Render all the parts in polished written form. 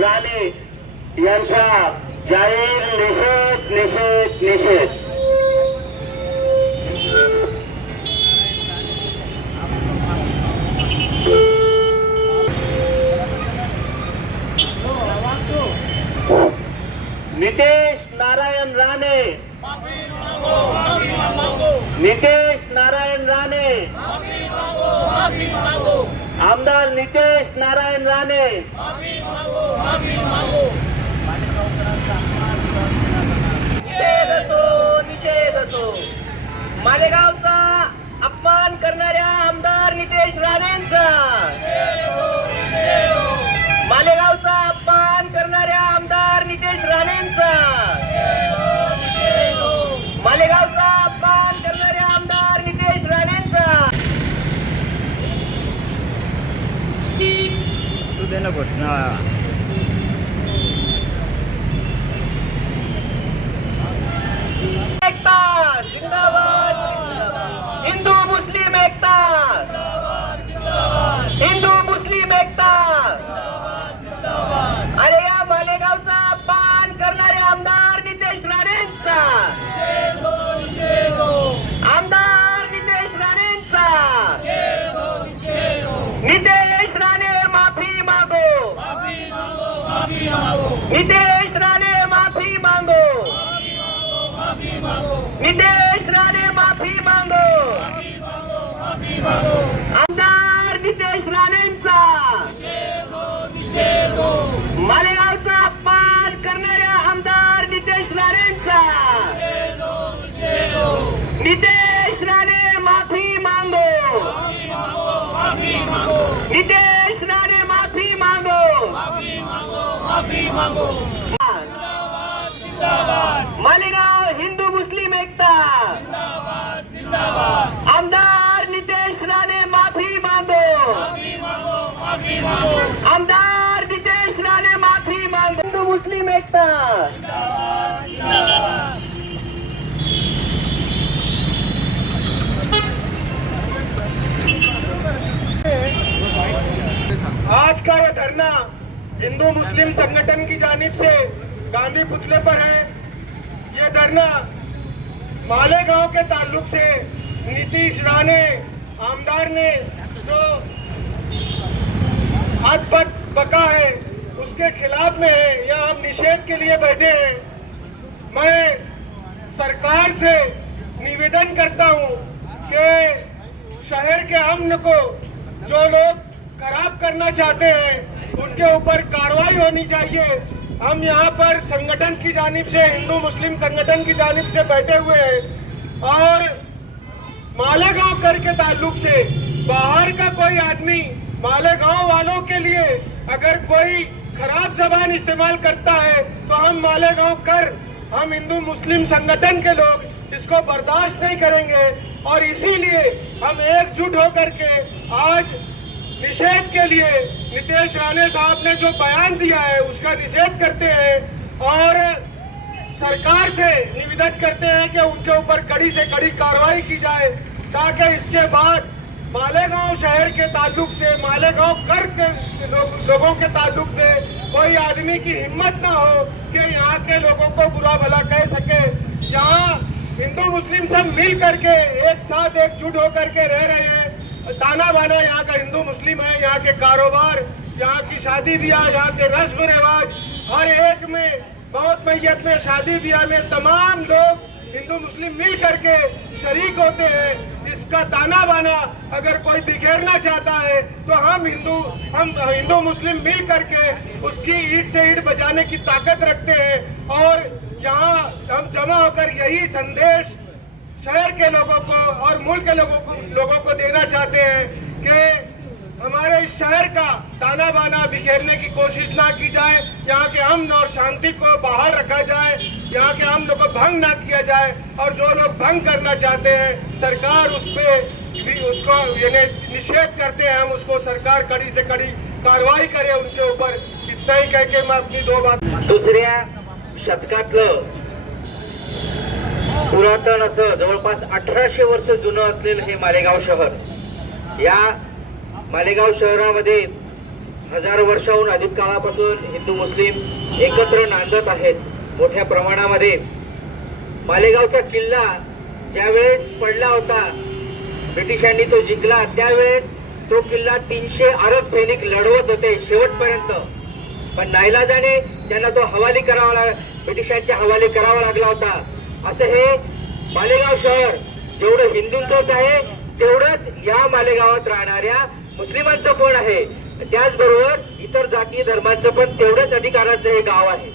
राणे यांचा जाहीर निषेध निषेध निषेध. नितेश नारायण राणे, नितेश नारायण राणे, आमदार नितेश नारायण राणे, निषेध असो निषेध असो. मालेगावचा अपमान करणाऱ्या आमदार नितेश राणेंचा, मालेगावचा अपमान करणाऱ्या आमदार नितेश राणेंचा, मालेगावचा अपमान करणाऱ्या आमदार नितेश राणेंचा. तू दे ना घोषणा. एकता जिंदाबाद, हिंदू मुस्लिम एकता, हिंदू मुस्लिम एकता. अरे या मालेगावचा अपमान करणारे आमदार नितेश राणेंचा, आमदार नितेश राणेंचा. नितेश राणे माफी मागो, नितेश राणे माफी मागो, नितेश राणे माफी मागो. आमदार नितेश राणेंचा, मालेगावचा अपमान करणाऱ्या आमदार नितेश राणेंचा. नितेश राणे माफी मागो, नितेश राणे माफी मागो. मालेगाव हिंदू मुस्लिम एकता. आमदार नितेश राणे माफी मागो, आमदार नितेश राणे माफी मागो. हिंदू मुस्लिम एकता. आज का यह धरना हिंदू मुस्लिम संगठन की जानिब से गांधी पुतले पर है. ये धरना मालेगांव के ताल्लुक से नीतीश राणे आमदार ने जो हाथ बका है उसके खिलाफ में है. यह हम निषेध के लिए बैठे हैं. मैं सरकार से निवेदन करता हूं कि शहर के अमन को जो लोग खराब करना चाहते हैं उनके ऊपर कार्रवाई होनी चाहिए. हम यहाँ पर संगठन की जानिब से, हिंदू मुस्लिम संगठन की जानिब से बैठे हुए हैं और मालेगांव कर के ताल्लुक से बाहर का कोई आदमी मालेगांव वालों के लिए अगर कोई खराब जबान इस्तेमाल करता है तो हम मालेगांव कर, हम हिंदू मुस्लिम संगठन के लोग इसको बर्दाश्त नहीं करेंगे. और इसीलिए हम एकजुट होकर के आज निषेध के लिए नितेश राणे साहब ने जो बयान दिया है उसका निषेध करते हैं और सरकार से निवेदन करते हैं कि उनके ऊपर कड़ी से कड़ी कार्रवाई की जाए ताकि इसके बाद मालेगांव शहर के ताल्लुक से, मालेगांव कर के लोगों के ताल्लुक से कोई आदमी की हिम्मत ना हो कि यहाँ के लोगों को बुरा भला कह सके. यहाँ हिंदू मुस्लिम सब मिल करके एक साथ एकजुट होकर के रह रहे हैं. ताना बाना यहाँ का हिंदू मुस्लिम है. यहाँ के कारोबार, यहाँ की शादी ब्याह, यहाँ के रस्म रिवाज, हर एक में, मौत मैयत में, शादी ब्याह में तमाम लोग हिंदू मुस्लिम मिल करके शरीक होते हैं. इसका ताना बाना अगर कोई बिखेरना चाहता है तो हम हिंदू मुस्लिम मिल करके उसकी ईंट से ईंट बजाने की ताकत रखते हैं. और यहाँ हम जमा होकर यही संदेश शहर के लोगों को और मुल्क के लोगों को देना चाहते हैं कि हमारे इस शहर का ताना बाना बिखेरने की कोशिश ना की जाए. यहाँ के अमन और शांति को बाहर रखा जाए, यहाँ के अमन को भंग ना किया जाए. और जो लोग भंग करना चाहते हैं सरकार उस पे उसको यानी निषेध करते हैं. हम उसको सरकार कड़ी से कड़ी कार्रवाई करे उनके ऊपर. इतना ही कह के मैं अपनी दो बात. दुसऱ्या शतकातलं पुरातन असं जवळपास 1800 वर्ष जुनं असलेलं हे मालेगाव शहर, या मालेगाव शहरामध्ये हजारो वर्षाहून अधिक काळापासून हिंदू मुस्लिम एकत्र नांदत आहेत मोठ्या प्रमाणामध्ये. मालेगावचा किल्ला ज्यावेळेस पडला होता, ब्रिटिशांनी तो जिंकला, त्यावेळेस तो किल्ला 300 अरब सैनिक लढवत होते शेवटपर्यंत. पण नाईलाजाने त्यांना तो ब्रिटिशांच्या हवाली करावा लागला होता. असं हे मालेगाव शहर जेवढं हिंदूंचंच आहे तेवढंच या मालेगावात राहणाऱ्या मुस्लिमांचं पण आहे. त्याचबरोबर इतर जाती धर्मांचं पण तेवढंच अधिकाराचं हे गाव आहे.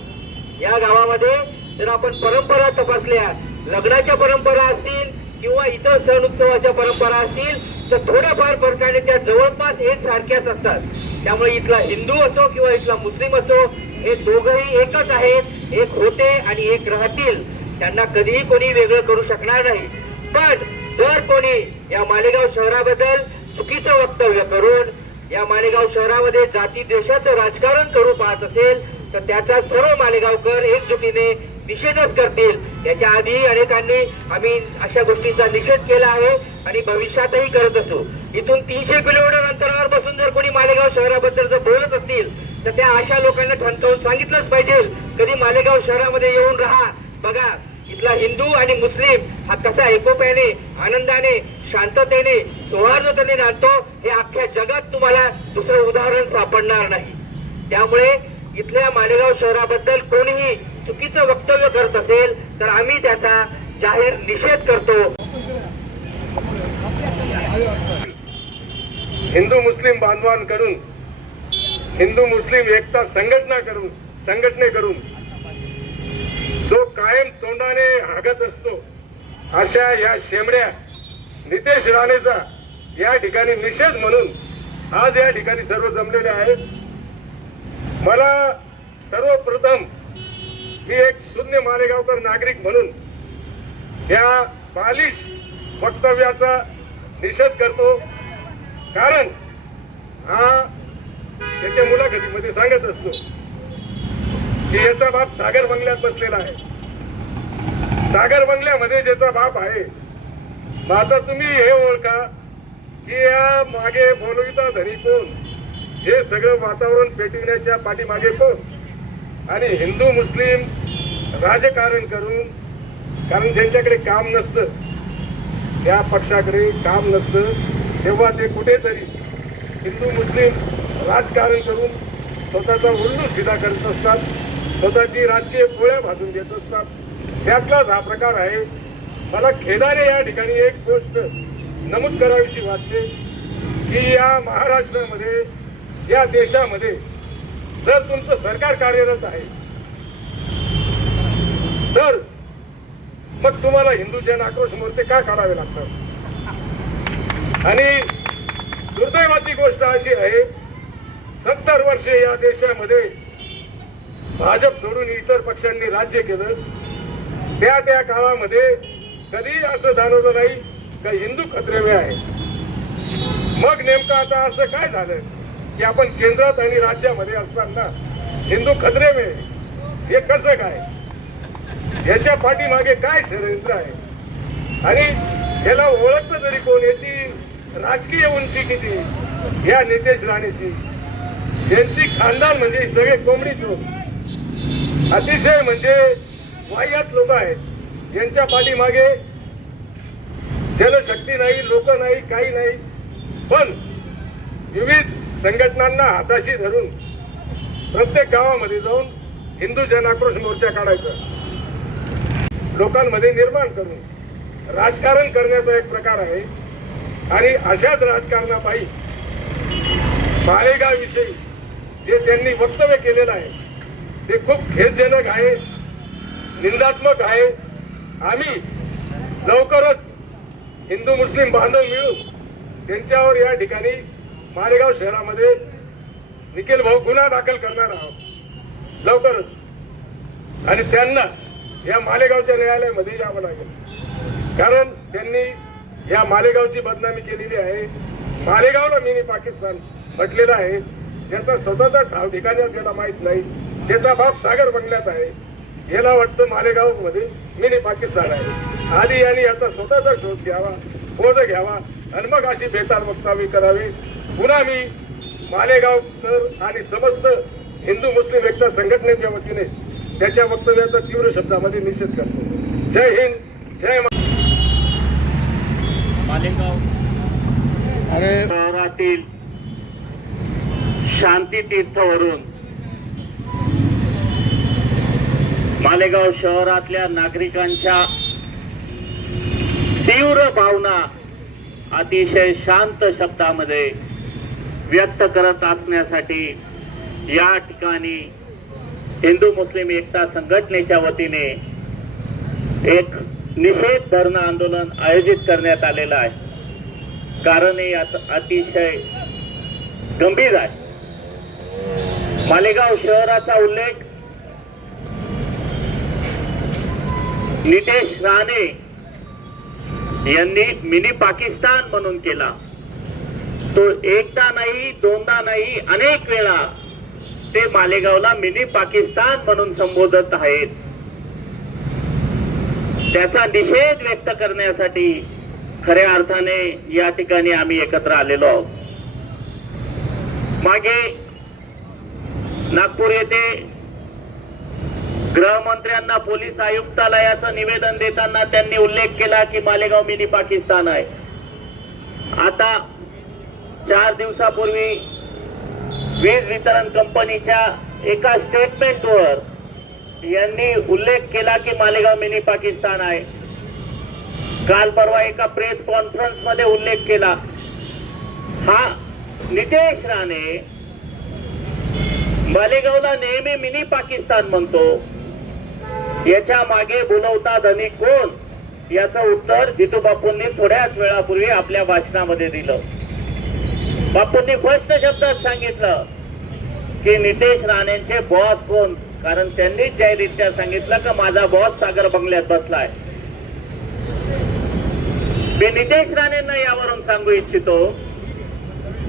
या गावामध्ये जर आपण परंपरा तपासल्या, लग्नाच्या परंपरा असतील किंवा इतर सण उत्सवाच्या परंपरा असतील तर थोड्याफार फरकाने त्या जवळपास एकसारख्याच असतात. त्यामुळे इथला हिंदू असो किंवा इथला मुस्लिम असो हे दोघंही एकच आहेत, एक होते आणि एक राहतील. त्यांना कधीही कोणी वेगळं करू शकणार नाही. पण जर कोणी या मालेगाव शहराबद्दल चुकीचं वक्तव्य करून या मालेगाव शहरामध्ये जाती द्वेषाचं राजकारण करू पाहत असेल तर त्याचा सर्व मालेगावकर एकजुटीने निषेधच करतील. याच्या आधी अनेकांनी आम्ही अशा गोष्टींचा निषेध केला आहे आणि भविष्यातही करत असू. इथून 300 किलोमीटर अंतरावर बसून जर कोणी मालेगाव शहराबद्दल जर बोलत असतील तर त्या अशा लोकांना ठणकावून सांगितलंच पाहिजे, कधी मालेगाव शहरामध्ये येऊन राहा, बघा इथला हिंदू आणि मुस्लिम हा कसा एकोप्याने, आनंदाने, शांततेने, सौहार्दतेने राहतो हे अख्ख्या जगात तुम्हाला दुसरं उदाहरण सापडणार नाही. त्यामुळे इथल्या मालेगाव शहराबद्दल कोणीही चुकीचं वक्तव्य करत असेल तर आम्ही त्याचा जाहीर निषेध करतो. हिंदू मुस्लिम बांधवांकडून हिंदू मुस्लिम एकता संघटने करून जो कायम तोंडाने हागत असतो अशा या शेमड्या नितेश राणेचा या ठिकाणी निषेध म्हणून आज या ठिकाणी सर्व जमलेले आहेत. मला सर्वप्रथम मी एक शून्य मालेगावकर नागरिक म्हणून या बालिश वक्तव्याचा निषेध करतो. कारण हा त्याच्या मुलाखतीमध्ये सांगत असतो की याचा बाप सागर बंगल्यात बसलेला आहे. सागर बंगल्यामध्ये ज्याचा बाप आहे, मग आता तुम्ही हे ओळखा की या मागे बोलविता धनी कोण, हे सगळं वातावरण पेटविण्याच्या पाठीमागे कोण, आणि हिंदू मुस्लिम राजकारण करून, कारण ज्यांच्याकडे काम नसतं, त्या पक्षाकडे काम नसतं, तेव्हा ते कुठेतरी हिंदू मुस्लिम राजकारण करून स्वतःचा उल्लू सीधा करत असतात, स्वतःची राजकीय पोळ्या भाजून घेत असतात. त्यातलाच हा प्रकार आहे. मला खेदाने या ठिकाणी एक गोष्ट नमूद करावीशी वाटते की या महाराष्ट्रामध्ये, या देशामध्ये जर तुमचं सरकार कार्यरत आहे तर मग तुम्हाला हिंदू जन आक्रोश मोर्चे का काढावे लागतात. आणि दुर्दैवाची गोष्ट अशी आहे, 70 वर्षे या देशामध्ये भाजप सोडून इतर पक्षांनी राज्य केलं. त्या काळामध्ये कधी असं जाणवलं नाही का हिंदू खतरे में आहे. मग नेमकं आता असं काय झालं की आपण केंद्रात आणि राज्यामध्ये असताना हिंदू खतरे में, हे कसं काय, याच्या पाठीमागे काय षडयंत्र आहे आणि याला ओळखतं तरी कोण, याची राजकीय उंची किती. या नितेश राणेची, यांची खानदान म्हणजे सगळे कोंबडी चोर, अतिशय म्हणजे वाह्यात लोक आहेत. यांच्या पाठीमागे जनशक्ती नाही, लोक नाही, काही नाही, पण विविध संघटनांना हाताशी धरून प्रत्येक गावामध्ये जाऊन हिंदू जन आक्रोश मोर्चा काढायचा, लोकांमध्ये निर्माण करून राजकारण करण्याचा एक प्रकार आहे. आणि अशाच राजकारणापायी मालेगावविषयी जे त्यांनी वक्तव्य केलेलं आहे ते खूप खेदजनक आहे, निंदात्मक आहे. आम्ही लवकरच हिंदू मुस्लिम बांधव मिळून त्यांच्यावर या ठिकाणी मालेगाव शहरामध्ये निखिल भाऊ गुन्हा दाखल करणार आहोत लवकरच, आणि त्यांना या मालेगावच्या न्यायालयामध्ये यावं लागेल. कारण त्यांनी या मालेगावची बदनामी केलेली आहे. मालेगावला मिनी पाकिस्तान म्हटलेलं आहे, ज्याचा स्वतःचा ठाव ठिकाणी ज्याला माहित नाही, ज्याचा बाप सागर बंगल्यात आहे, याला वाटतं मालेगाव मध्ये मिनी पाकिस्तान आहे. आधी यांनी याचा स्वतःचा शोध घ्यावा, बोध घ्यावा आणि मग अशी बेताल वक्तव्य करावे. पुन्हा मी मालेगावकर आणि समस्त हिंदू मुस्लिम एकता संघटनेच्या वतीने त्याच्या वक्तव्याचा तीव्र शब्दामध्ये निषेध करतो. जय हिंद, जय मालेगाव शहरातील शांती तीर्थवरून मालेगाव शहरातल्या नागरिकांच्या तीव्र भावना अतिशय शांत शब्दामध्ये व्यक्त करत असण्यासाठी या ठिकाणी हिंदू मुस्लिम एकता संघटनेच्या वतीने एक निषेध धरणं आंदोलन आयोजित करण्यात आलेलं आहे. कारण हे अतिशय गंभीर आहे. मालेगाव शहराचा उल्लेख नितेश राणे यांनी मिनी पाकिस्तान म्हणून केला. तो एकदा नाही, दोनदा नाही, अनेक वेळा ते मालेगावला मिनी पाकिस्तान म्हणून संबोधत आहेत. त्याचा निषेध व्यक्त करण्यासाठी खऱ्या अर्थाने या ठिकाणी आम्ही एकत्र आलेलो आहोत. मागे नागपूर येथे गृहमंत्र्यांना पोलीस आयुक्तालयाचं निवेदन देताना त्यांनी उल्लेख केला की मालेगाव मिनी पाकिस्तान आहे. आता 4 दिवसापूर्वी वीज वितरण कंपनीच्या एका स्टेटमेंटवर यांनी उल्लेख केला की मालेगाव मिनी पाकिस्तान आहे. काल परवा एका प्रेस कॉन्फरन्स मध्ये उल्लेख केला. हा नितेश राणे मालेगावला नेहमी मिनी पाकिस्तान म्हणतो. याच्या मागे बोलवता धनी कोण, याचं उत्तर जितू बापूंनी थोड्याच वेळापूर्वी आपल्या भाषणामध्ये दिलं. बापूंनी स्पष्ट शब्दात सांगितलं की नितेश राणेंचे बॉस कोण, कारण त्यांनीच जाहीररित्या सांगितलं की माझा बॉस सागर बंगल्यात बसलाय. मी नितेश राणेंना यावरून सांगू इच्छितो,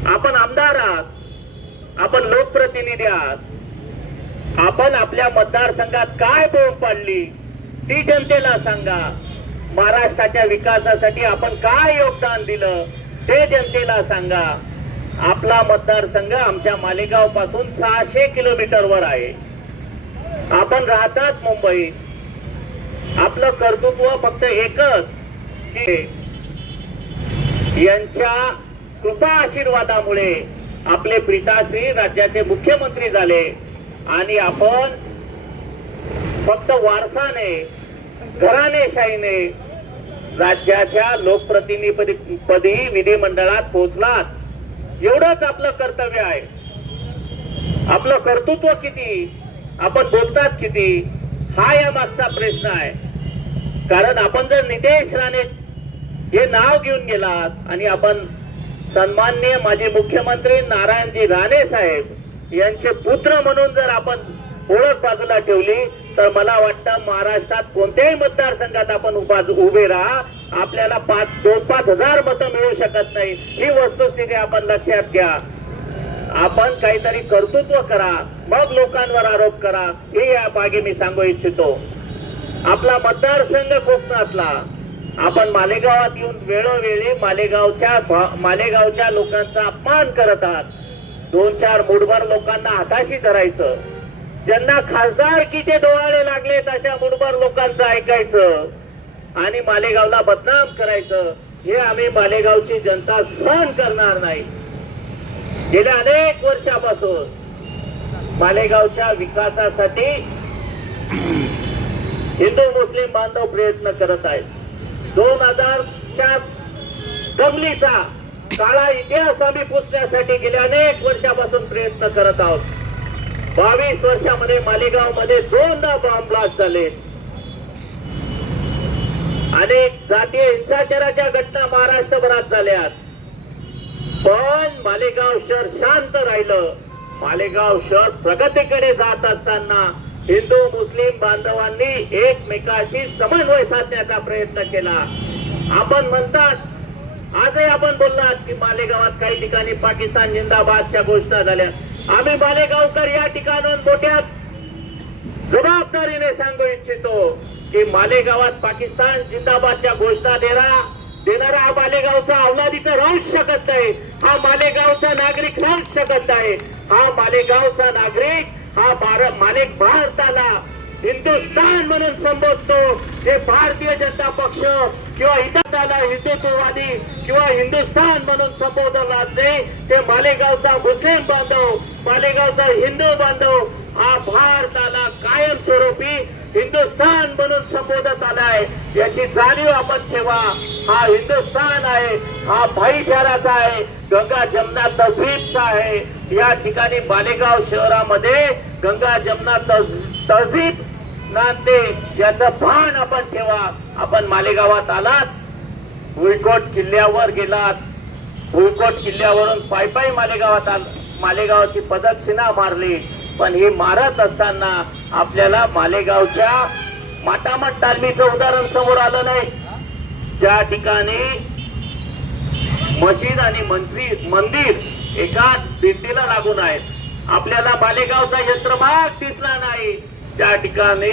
आपण आमदार आहात, आपण लोकप्रतिनिधी आहात, आपण आपल्या मतदारसंघात काय बोंब पाडली ती जनतेला सांगा. महाराष्ट्राच्या विकासासाठी आपण काय योगदान दिलं ते जनतेला सांगा. आपला मतदारसंघ आमच्या मालेगाव पासून 600 किलोमीटरवर आहे. आपण राहतात मुंबईत. आपलं कर्तृत्व फक्त एकच की यांच्या कृपा आशीर्वादामुळे आपले प्रीताश्री राज्याचे मुख्यमंत्री झाले आणि आपण फक्त वारसाने, घराणेशाहीने राज्याच्या लोकप्रतिनिधीपदी विधिमंडळात पोहोचलात. एवढंच आपलं कर्तव्य आहे. आपलं कर्तृत्व किती, आपण बोलतात किती, हा या मागचा प्रश्न आहे. कारण आपण जर नितेश राणे हे नाव घेऊन गेलात आणि आपण सन्माननीय माजी मुख्यमंत्री नारायणजी राणे साहेब यांचे पुत्र म्हणून जर आपण ओळख बाजूला ठेवली तर मला वाटतं महाराष्ट्रात कोणत्याही मतदारसंघात आपण उभे राहा, आपल्याला 2-5 हजार मतं मिळू शकत नाही. ही वस्तुस्थिती आपण लक्षात घ्या. आपण काहीतरी कर्तृत्व करा, मग लोकांवर आरोप करा, हे या मागे मी सांगू इच्छितो. आपला मतदारसंघ कोकणातला, आपण मालेगावात येऊन वेळोवेळी मालेगावच्या लोकांचा अपमान करत आहात. 2-4 मुठभर लोकांना हाताशी धरायचं, ज्यांना खासदारकीचे डोळाळे लागलेत अशा मुठभर लोकांचं ऐकायचं आणि मालेगावला बदनाम करायचं. हे आम्ही मालेगावची जनता सहन करणार नाही. गेल्या अनेक वर्षापासून मालेगावच्या विकासासाठी हिंदू मुस्लिम बांधव प्रयत्न करत आहेत. 2000च्या दंगलीचा काळा इतिहास आम्ही पुसण्यासाठी गेल्या अनेक वर्षापासून प्रयत्न करत आहोत. 22 वर्षामध्ये मालेगाव मध्ये 2दा बॉम्ब ब्लास्ट झाले. अनेक जातीय हिंसाचाराच्या घटना महाराष्ट्रभरात झाल्यात. पण मालेगाव शहर शांत राहिलं. मालेगाव शहर प्रगतीकडे जात असताना हिंदू मुस्लिम बांधवांनी एकमेकाशी समन्वय साधण्याचा प्रयत्न केला. आपण म्हणतात, आजही आपण बोललात की मालेगावात काही ठिकाणी पाकिस्तान जिंदाबादच्या घोषणा झाल्या. आम्ही मालेगावकर या ठिकाणून मोठ्या जबाबदारीने सांगू इच्छितो की मालेगावात पाकिस्तान जिंदाबादच्या घोषणा देणारा मालेगावचा अवलादीचा राहूच शकत नाही. हा मालेगावचा नागरिक राहूच शकत नाही. हा मालेगावचा नागरिक हा भारताला हिंदुस्थान म्हणून संबोधतो. हे भारतीय जनता पक्ष किंवा इतराला हिंदुत्ववादी किंवा हिंदुस्थान म्हणून संबोधन नाही. ते मालेगावचा मुस्लिम बांधव, मालेगावचा हिंदू बांधव हा भारताला कायमस्वरूपी हिंदुस्थान म्हणून संबोधत आलाय. याची जाणीव आपण ठेवा. हा हिंदुस्थान आहे, हा भाईचाराचा आहे, गंगा जमुना तहजीबचा आहे. या ठिकाणी मालेगाव शहरामध्ये गंगा जमुना तहजीब नांदते, याचं भान आपण ठेवा. आपण मालेगावात आलात, भुईकोट किल्ल्यावर गेलात, भुईकोट किल्ल्यावरून पायी मालेगावात मालेगावाची प्रदक्षिणा मारली. पण हे मारत असताना आपल्याला मालेगावच्या माटामट तालमीचं उदाहरण समोर आलं नाही. ज्या ठिकाणी मशीद आणि मंदिर एकाच भिंतीला लागून आहेत. आपल्याला मालेगावचा यंत्रमाग दिसला नाही. त्या ठिकाणी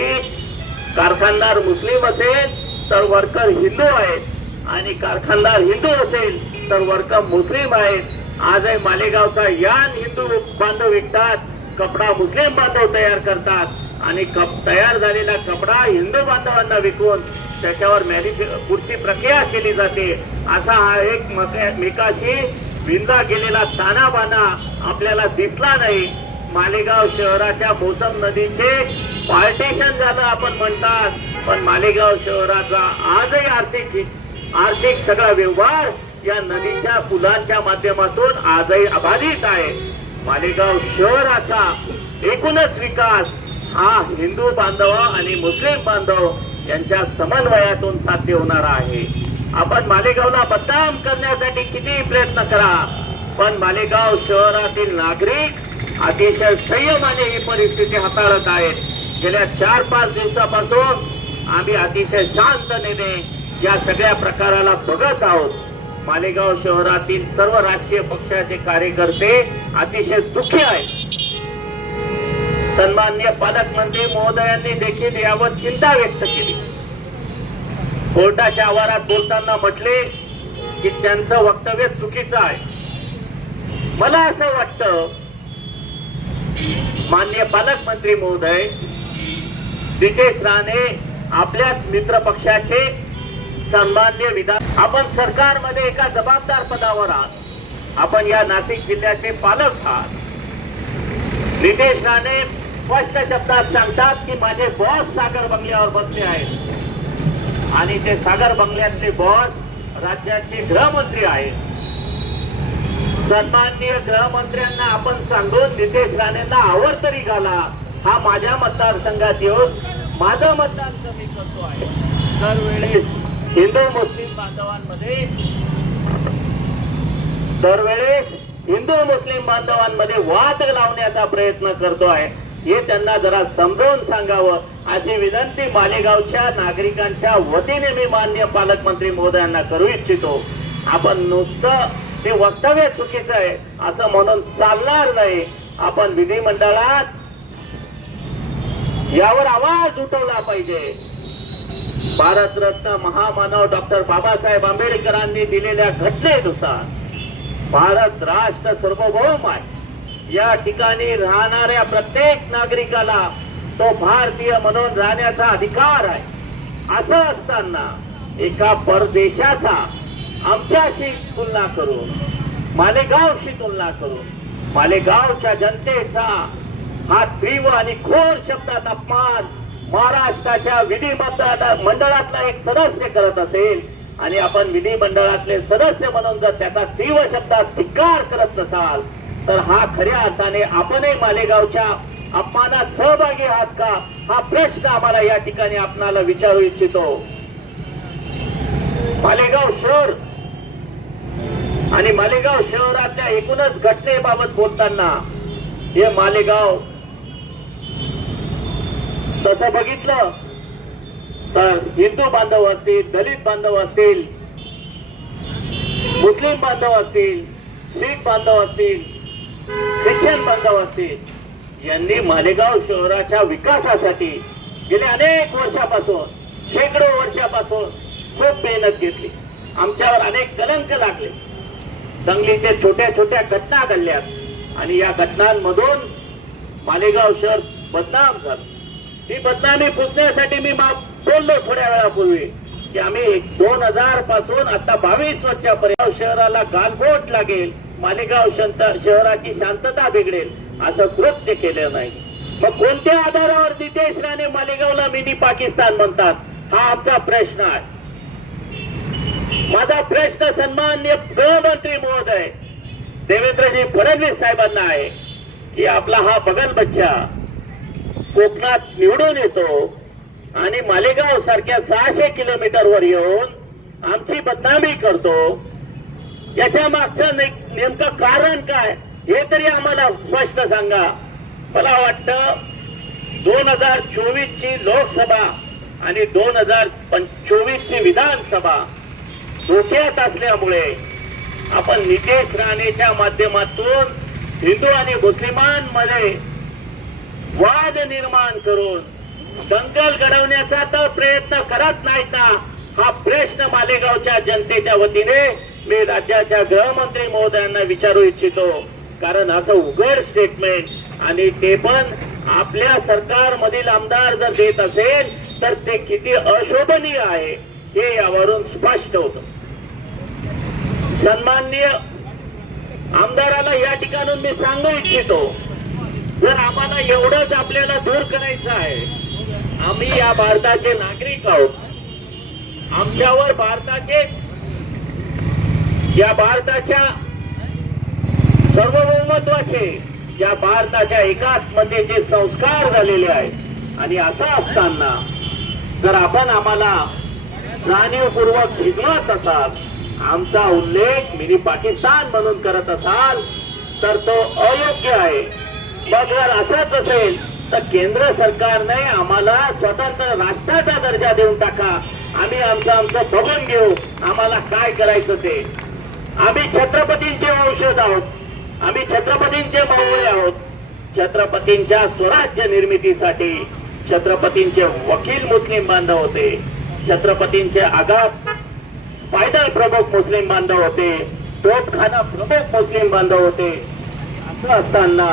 कारखानदार मुस्लिम असेल तर वर्कर हिंदू आहेत आणि कारखानदार हिंदू असेल तर वर्कर मुस्लिम आहेत. आजही मालेगावचा यान हिंदू बांधव विकतात, कपडा मुस्लिम बांधव तयार करतात आणि तयार झालेला कपडा हिंदू बांधवांना विकून त्याच्यावर पुढची प्रक्रिया केली जाते. असा हा एक मेकाशी विंदा गेलेला तानाबाना आपल्याला दिसला नाही. मालेगाव शहराच्या मोसम नदीचे पार्टिशन झालं आपण म्हणतात, पण मालेगाव शहराचा आजही आर्थिक सगळा व्यवहार या नदीच्या पुलांच्या माध्यमातून आजही अबाधित आहे. मालेगाव शहराचा एकूणच विकास हा हिंदू बांधव आणि मुस्लिम बांधव यांच्या समन्वयातून साध्य होणार आहे. आपण मालेगावला बदनाम करण्यासाठी किती प्रयत्न करा, पण मालेगाव शहरातील नागरिक अतिशय संयमाने ही परिस्थिती हाताळत आहेत. गेल्या 4-5 दिवसापासून आम्ही अतिशय शांततेने या सगळ्या प्रकाराला बघत आहोत. मालेगाव शहरातील सर्व राजकीय पक्षाचे कार्यकर्ते अतिशय दुःखी आहेत. सन्माननीय पालकमंत्री महोदयांनी देखील यावर चिंता व्यक्त केली. कोर्टाच्या आवारात बोलताना म्हटले की त्यांचं वक्तव्य चुकीचं आहे. मला असं वाटतं माननीय पालकमंत्री महोदय नितेश राणे आपल्याच मित्र पक्षाचे सन्माननीय विधान, आपण सरकारमध्ये एका जबाबदार पदावर आहात, आपण या नाशिक जिल्ह्याचे पालक आहात. नितेश राणे स्पष्ट शब्दात सांगतात की माझे बॉस सागर बंगल्यावर बसले आहेत आणि ते सागर बंगल्यातले बॉस राज्याचे गृहमंत्री आहेत. सन्माननीय गृहमंत्र्यांना आपण सांगून नितेश राणेंना आवर तरी घाला. हा माझ्या मतदारसंघात येऊन माझं मतदान कमी करतो आहे. दरवेळेस हिंदू मुस्लिम बांधवांमध्ये वाद लावण्याचा प्रयत्न करतो आहे. हे त्यांना जरा समजावून सांगावं अशी विनंती मालेगावच्या नागरिकांच्या वतीने मी माननीय पालकमंत्री महोदयांना करू इच्छितो. आपण नुसतं ते वक्तव्य चुकीचं आहे असं म्हणून चालणार नाही. आपण विधिमंडळात यावर आवाज उठवला पाहिजे. भारतरत्न महामानव डॉक्टर बाबासाहेब आंबेडकरांनी दिलेल्या घटनेनुसार भारत राष्ट्र सार्वभौम आहे. या ठिकाणी राहणाऱ्या प्रत्येक नागरिकाला तो भारतीय म्हणून राहण्याचा अधिकार आहे. असं असताना एका परदेशाचा आमच्याशी तुलना करून, मालेगावशी तुलना करून मालेगावच्या जनतेचा हा तीव्र आणि घोर शब्दात अपमान महाराष्ट्राच्या मंडळातला एक सदस्य करत असेल आणि आपण विधिमंडळातले सदस्य म्हणून जर त्याचा तीव्र शब्दात धिक्कार करत नसाल तर हा खऱ्या अर्थाने आपणही मालेगावच्या अपमानात सहभागी आहात का, हा प्रश्न आम्हाला या ठिकाणी आपणाला विचारू इच्छितो. मालेगाव शहर आणि मालेगाव शहरातल्या एकूणच घटनेबाबत बोलताना हे मालेगाव तसं बघितलं तर हिंदू बांधव असतील, दलित बांधव असतील, मुस्लिम बांधव असतील, शीख बांधव असतील, ख्रिश्चन बांधव असतील, यांनी मालेगाव शहराच्या विकासासाठी गेल्या अनेक वर्षापासून, शेकडो वर्षापासून खूप मेहनत घेतली. आमच्यावर अनेक कलंक लागले. दंगलीचे छोट्या छोट्या घटना घडल्यात आणि या घटनांमधून मालेगाव शहर बदनाम झालं. ही बदनामी पुसण्यासाठी मी बोललो थोड्या वेळापूर्वी की आम्ही 2000 पासून आता 22 वर्षापर्यंत शहराला गालबोट लागेल, मालेगाव शहराची शांतता बिघडेल असं कृत्य केलं नाही. मग कोणत्या आधारावर नितेश राणे मालेगावला मिनी पाकिस्तान म्हणतात, हा आमचा प्रश्न आहे. माझा प्रश्न सन्माननीय गृहमंत्री महोदय देवेंद्रजी फडणवीस साहेबांना आहे की आपला हा बगल बच्चा कोकणात निवडून येतो आणि मालेगाव सारख्या 600 किलोमीटरवर येऊन आमची बदनामी करतो, याच्या मागचं नेमकं कारण काय हे तरी आम्हाला स्पष्ट सांगा. मला वाटतं 2024 ची लोकसभा आणि 2024 ची विधानसभा धोक्यात असल्यामुळे आपण नितेश राणेच्या माध्यमातून हिंदू आणि मुस्लिमांमध्ये वाद निर्माण करून दंगल घडवण्याचा तर प्रयत्न करत नाहीत ना, हा प्रश्न मालेगावच्या जनतेच्या वतीने मी राज्याच्या गृहमंत्री महोदयांना विचारू इच्छितो. कारण असं उघड स्टेटमेंट आणि ते पण आपल्या सरकारमधील आमदार जर देत असेल तर ते किती अशोभनीय आहे हे यावरून स्पष्ट होतं. सन्माननीय आमदाराला या ठिकाणून मी सांगू इच्छितो, जर आम्हाला एवढंच आपल्याला दूर करायचं आहे, आम्ही या भारताचे नागरिक आहोत, आमच्यावर या भारताच्या सार्वभौमत्वाचे, या भारताच्या एकात्मतेचे संस्कार झालेले आहेत आणि असं असताना जर आपण आम्हाला जाणीवपूर्वक खिजवत असाल, आमचा उल्लेख मिनी पाकिस्तान म्हणून करत असाल तर तो अयोग्य आहे. मग जर असंच असेल तर केंद्र सरकारने आम्हाला स्वतंत्र राष्ट्राचा दर्जा देऊन टाका, आम्ही आमचं बघून घेऊ आम्हाला काय करायचं ते. आम्ही छत्रपतींचे वंशज आहोत, आम्ही छत्रपतींचे मावळे आहोत. छत्रपतींच्या स्वराज्य निर्मितीसाठी छत्रपतींचे वकील मुस्लिम बांधव होते, छत्रपतींचे आघात पायदळ प्रमुख मुस्लिम बांधव होते, तोफखाना प्रमुख मुस्लिम बांधव होते. असं असताना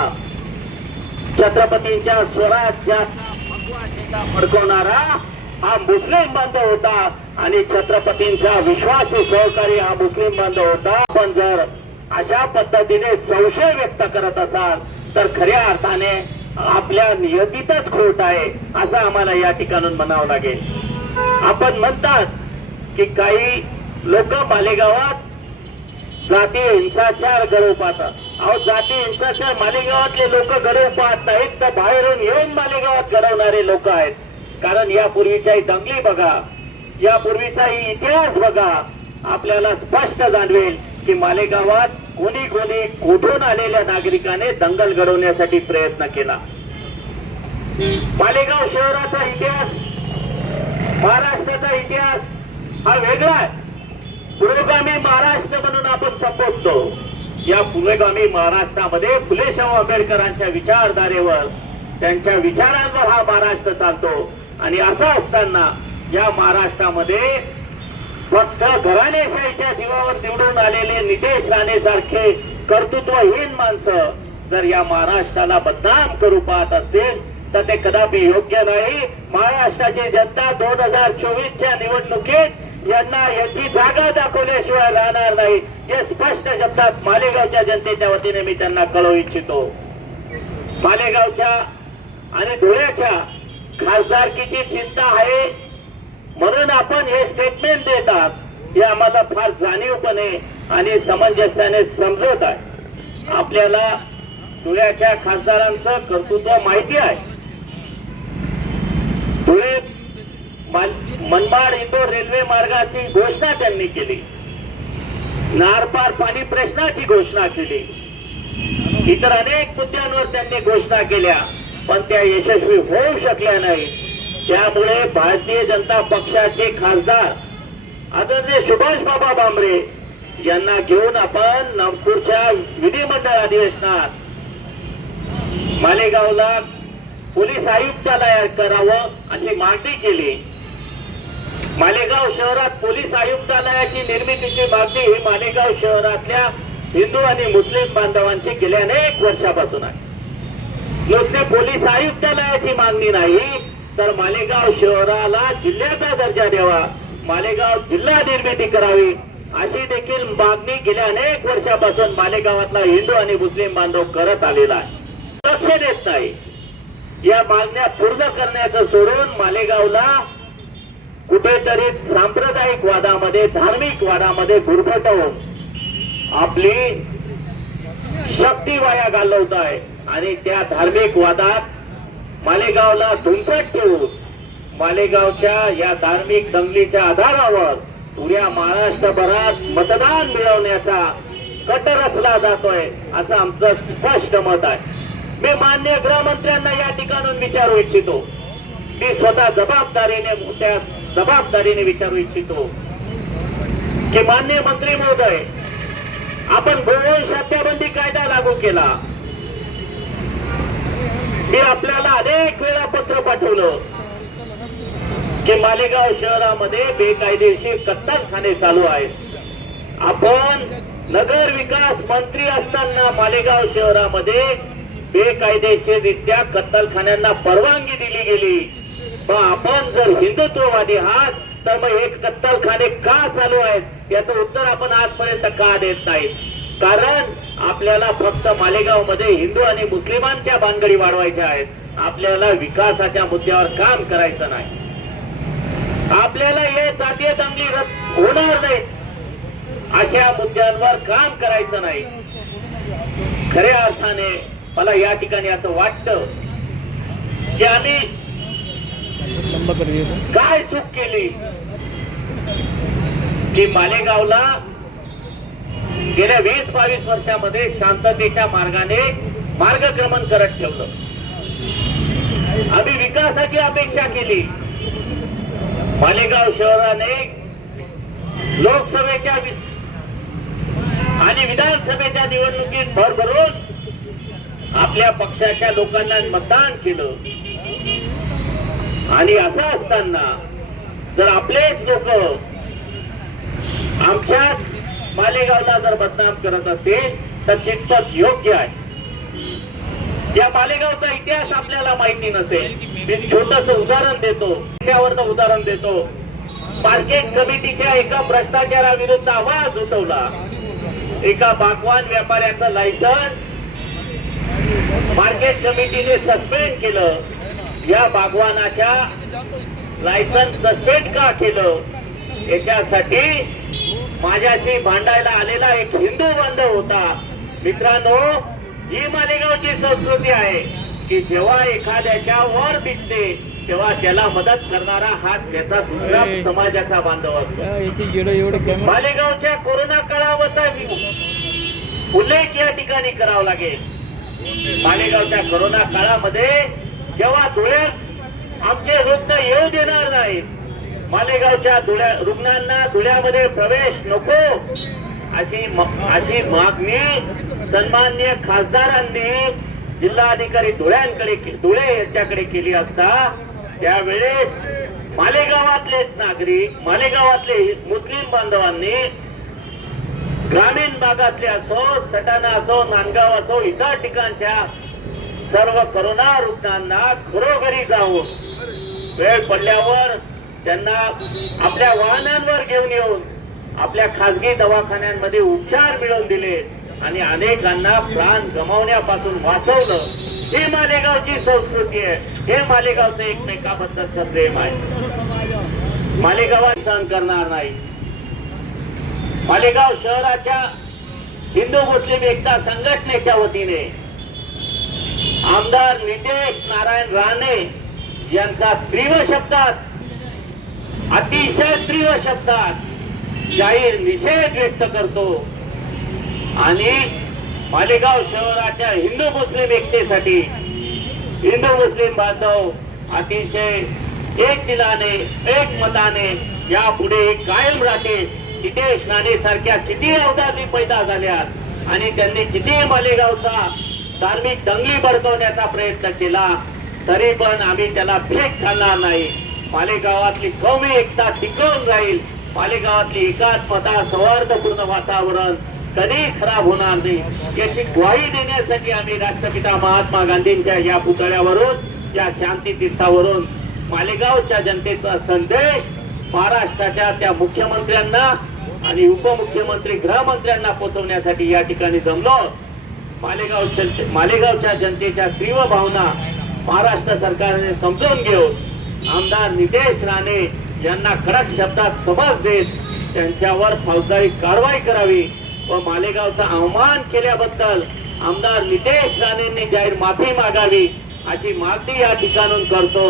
छत्रपतींच्या स्वराज्याचा फडकवणारा हा मुस्लिम बांधव होता आणि छत्रपतींचा विश्वासू सहकारी हा मुस्लिम बांधव होता. पण जर अशा पद्धतीने संशय व्यक्त करत असाल तर खऱ्या अर्थाने आपल्या नियतीतच खोट आहे असं आम्हाला या ठिकाणून म्हणावं लागेल. आपण म्हणतात की काही लोक मालेगावात जाती हिंसाचार घडवू पाहतात. अहो, जाती हिंसाचार मालेगावातले लोक घडवू पाहत नाहीत तर बाहेरून येऊन मालेगावात घडवणारे लोक आहेत. कारण यापूर्वीच्याही दंगली बघा, यापूर्वीचाही इतिहास बघा, आपल्याला स्पष्ट जाणवेल की मालेगावात कोणी कुठून आलेल्या नागरिकाने दंगल घडवण्यासाठी प्रयत्न केला. मालेगाव शहराचा इतिहास, महाराष्ट्राचा इतिहास हा वेगळा आहे. पुरोगामी महाराष्ट्र म्हणून आपण संबोधतो. या पुरोगामी महाराष्ट्रामध्ये फुले शाहू आंबेडकरांच्या विचारधारेवर, त्यांच्या विचारांवर हा महाराष्ट्र चालतो. आणि असं असताना या महाराष्ट्रामध्ये फक्त घराणेशाहीच्या जीवावर निवडून आलेले नितेश राणे सारखे कर्तृत्वहीन माणसं जर या महाराष्ट्राला बदनाम करू पाहत असतील तर ते कदापि योग्य नाही. महाराष्ट्राची जनता 2024च्या निवडणुकीत यांना याची जागा दाखवल्याशिवाय राहणार नाही हे स्पष्ट शब्दात मालेगावच्या जनतेच्या वतीने मी त्यांना कळवू इच्छितो. मालेगावच्या आणि धुळ्याच्या खासदारकीची चिंता आहे म्हणून आपण हे स्टेटमेंट देतात हे आम्हाला फार जाणीवपणे आणि समंजस्याने समजत आहे. आपल्याला धुळ्याच्या खासदारांचं कर्तृत्व माहिती आहे. धुळे मनमाड इंदोर रेल्वे मार्गाची घोषणा त्यांनी केली, नारपार पाणी प्रश्नाची घोषणा केली, इतर अनेक मुद्द्यांवर त्यांनी घोषणा केल्या पण त्या यशस्वी होऊ शकल्या नाही. त्यामुळे भारतीय जनता पक्षाचे खासदार आदरणीय सुभाष बाबा भामरे यांना घेऊन आपण नागपूरच्या विधिमंडळ अधिवेशनात मालेगावला पोलीस आयुक्तालय करावं अशी मागणी केली. मालेगाव शहरात पोलीस आयुक्तालयाची निर्मितीची मागणी ही मालेगाव शहरातल्या हिंदू आणि मुस्लिम बांधवांची गेल्या अनेक वर्षापासून आहे. नुसती पोलीस आयुक्तालयाची मागणी नाही तर मालेगाव शहराला जिल्ह्याचा दर्जा द्यावा, मालेगाव जिल्हा निर्मिती करावी अशी देखील मागणी गेल्या अनेक वर्षापासून मालेगावातला हिंदू आणि मुस्लिम बांधव करत आलेला आहे. लक्ष देत नाही. या मागण्या पूर्ण करण्याचं सोडून मालेगावला कुठेतरी सांप्रदायिक वादामध्ये, धार्मिक वादामध्ये गुरफटवून आपली शक्ती वाया घालवत आहे आणि त्या धार्मिक वादात मालेगावला धुमसट ठेवून मालेगावच्या या धार्मिक दंगलीच्या आधारावर पुऱ्या महाराष्ट्रभरात मतदान मिळवण्याचा कट रचला जातोय असं आमचं स्पष्ट मत आहे. मी माननीय गृहमंत्र्यांना या ठिकाणून विचारू इच्छितो, मी स्वतः जबाबदारीने विचारू इच्छितो की माननीय मंत्री महोदय, आपण गोवंश हत्याबंदी कायदा लागू केला. मी आपल्याला अनेक वेळा पत्र पाठवलं की मालेगाव शहरामध्ये बेकायदेशीर कत्तलखाने चालू आहेत. आपण नगर विकास मंत्री असताना मालेगाव शहरामध्ये बेकायदेशीररित्या कत्तलखान्यांना परवानगी दिली गेली. पण आपण जर हिंदुत्ववादी आहात तर मग हे कत्तलखाने का चालू आहेत याचं उत्तर आपण आजपर्यंत का देत नाहीत? कारण आपल्याला फक्त मालेगाव मध्ये हिंदू आणि मुस्लिमांच्या भानगडी वाढवायच्या आहेत. आपल्याला विकासाच्या मुद्द्यावर काम करायचं नाही. आपल्याला हे जातीय दंगली होणार नाही अशा मुद्द्यांवर काम करायचं नाही. खऱ्या अर्थाने मला या ठिकाणी असं वाटतं की आम्ही काय चूक केली की मालेगावला गेल्या 20-22 वर्षामध्ये शांततेच्या मार्गाने मार्गक्रमण करत ठेवलं. आम्ही विकासाची अपेक्षा केली. मालेगाव शहराने लोकसभेच्या आणि विधानसभेच्या निवडणुकीत भरभरून आपल्या पक्षाच्या लोकांना मतदान केलं. आणि असं असताना जर आपलेच लोक आमच्याच मालेगावला जर बदनाम करत असतील तर कितपत योग्य आहे? या मालेगावचा इतिहास आपल्याला माहिती नसेल. मी छोटस उदाहरण देतो, त्यावरचं उदाहरण देतो. मार्केट कमिटीच्या एका भ्रष्टाचाराविरुद्ध आवाज उठवला. एका बागवान व्यापाऱ्याचं लायसन्स मार्केट कमिटीने सस्पेंड केलं. या बागवानाच्या लायसन्स सस्पेंड का केलं याच्यासाठी माझ्याशी भांडायला आलेला एक हिंदू बांधव होता. मित्रांनो, ही मालेगावची संस्कृती आहे की जेव्हा एखाद्याच्या वर दिसते तेव्हा त्याला मदत करणारा हा त्याचा दुसरा समाजाचा बांधव असतो. मालेगावच्या कोरोना काळाचा उल्लेख या ठिकाणी करावा लागेल. मालेगावच्या कोरोना काळामध्ये जेव्हा धुळ्यात आमचे रुग्ण येऊ देणार नाहीत, मालेगावच्या रुग्णांना धुळ्यामध्ये प्रवेश नको अशी मागणी सन्माननीय खासदारांनी जिल्हाधिकारी धुळे यांच्याकडे केली असता त्यावेळेस मालेगावातलेच नागरिक, मालेगावातले मुस्लिम बांधवांनी ग्रामीण भागातले असो, सटाणा असो, नांदगाव असो, इतर ठिकाणच्या सर्व कोरोना रुग्णांना घरोघरी जाऊन वेळ पडल्यावर त्यांना आपल्या वाहनांवर घेऊन येऊन आपल्या खासगी दवाखान्यांमध्ये उपचार मिळवून दिले आणि अनेकांना प्राण गमावण्यापासून वाचवलं. ही मालेगावची संस्कृती आहे. हे मालेगावचं एकमेकाबद्दलचं प्रेम आहे. मालेगावात सहन करणार नाही. मालेगाव शहराच्या हिंदू मुस्लिम एकता संघटनेच्या वतीने आमदार नितेश नारायण राणे यांचा तीव्र शब्दात, अतिशय तीव्र शब्दात जाहीर निषेध व्यक्त करतो आणि मालेगाव शहराच्या हिंदू मुस्लिम एकतेसाठी हिंदू मुस्लिम बांधव अतिशय एक दिलाने, एक मताने यापुढे कायम राहतील. नितेश राणे सारख्या किती अवतारी पैदा झाल्यात आणि त्यांनी किती मालेगावचा धार्मिक दंगली भडकवण्याचा प्रयत्न केला तरी पण आम्ही त्याला फेक घालणार नाही. मालेगावातली कौमी एकता टिकवून राहील, मालेगावातली एकात्मता सौहार्दपूर्ण वातावरण कधी खराब होणार नाही याची ग्वाही देण्यासाठी आम्ही राष्ट्रपिता महात्मा गांधींच्या या पुतळ्यावरून, या शांती तीर्थावरून मालेगावच्या जनतेचा संदेश महाराष्ट्राच्या त्या मुख्यमंत्र्यांना आणि उपमुख्यमंत्री गृहमंत्र्यांना पोहोचवण्यासाठी या ठिकाणी जमलो. मालेगावच्या जनतेच्या तीव्र भावना महाराष्ट्र सरकारने समजून घेऊन आमदार नितेश राणे यांना कडक शब्दात समज देत त्यांच्यावर फौजदारी कारवाई करावी व मालेगावचा अवमान केल्याबद्दल आमदार नितेश राणेंनी जाहीर माफी मागावी अशी मागणी या ठिकाणून करतो.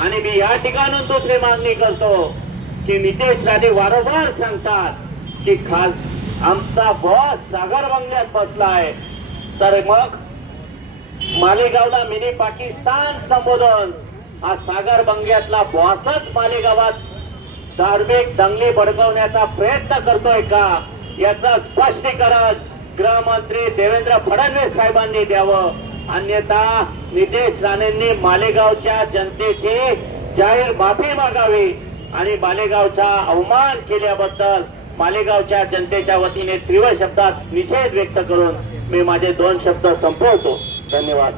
आणि मी या ठिकाणून दुसरी मागणी करतो की नितेश राणे वारंवार सांगतात की आमचा बॉस सागर बंगल्यात बसलाय, तर मग मालेगावला मिनी पाकिस्तान संबोधन हा सागर बंगल्यातला बॉसच मालेगावात धार्मिक दंगली भडकवण्याचा प्रयत्न करतोय का याचं स्पष्टीकरण गृहमंत्री देवेंद्र फडणवीस साहेबांनी द्यावं. अन्यथा नितेश राणेंनी मालेगावच्या जनतेची जाहीर माफी मागावी आणि मालेगावचा अवमान केल्याबद्दल मालेगावच्या जनतेच्या वतीने तीव्र शब्दात निषेध व्यक्त करून मी माझे 2 शब्द संपवतो. धन्यवाद.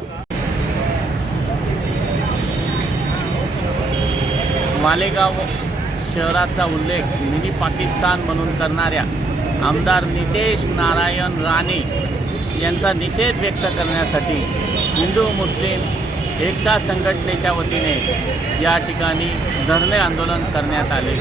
मालेगाव शहराचा उल्लेख मिनी पाकिस्तान म्हणून करणाऱ्या आमदार नितेश नारायण राणे यांचा निषेध व्यक्त करण्यासाठी हिंदू मुस्लिम एकता संघटनेच्या वतीने या ठिकाणी धरणे आंदोलन करण्यात आले.